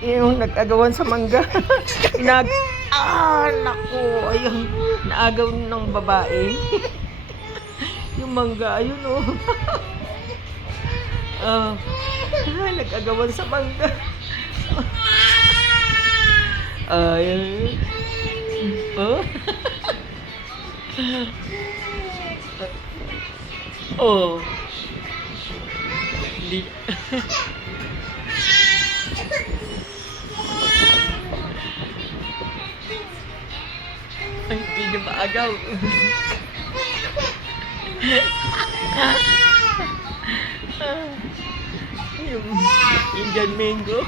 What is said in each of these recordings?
Yung nag-agawan sa mangga. Naku, ayun. Naagaw ng babae. Yung mangga, ayun oh. Nag-agawan sa mangga. Ayun. Oh. Oh. Hindi. Ay, hindi niya maagaw. Yung Indian mango.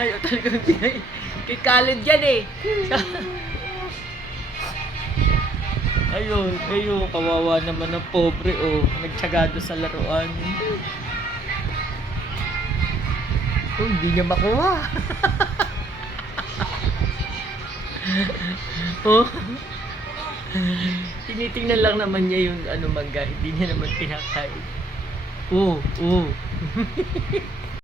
Ayaw talagang kikalid yan eh. Ayun, kawawa naman ng pobre oh. Nagtsagado sa laruan. Oh, hindi niya makuha. Oh. Tinitingnan lang naman niya yung mangga. Hindi niya naman pinakain. Oh.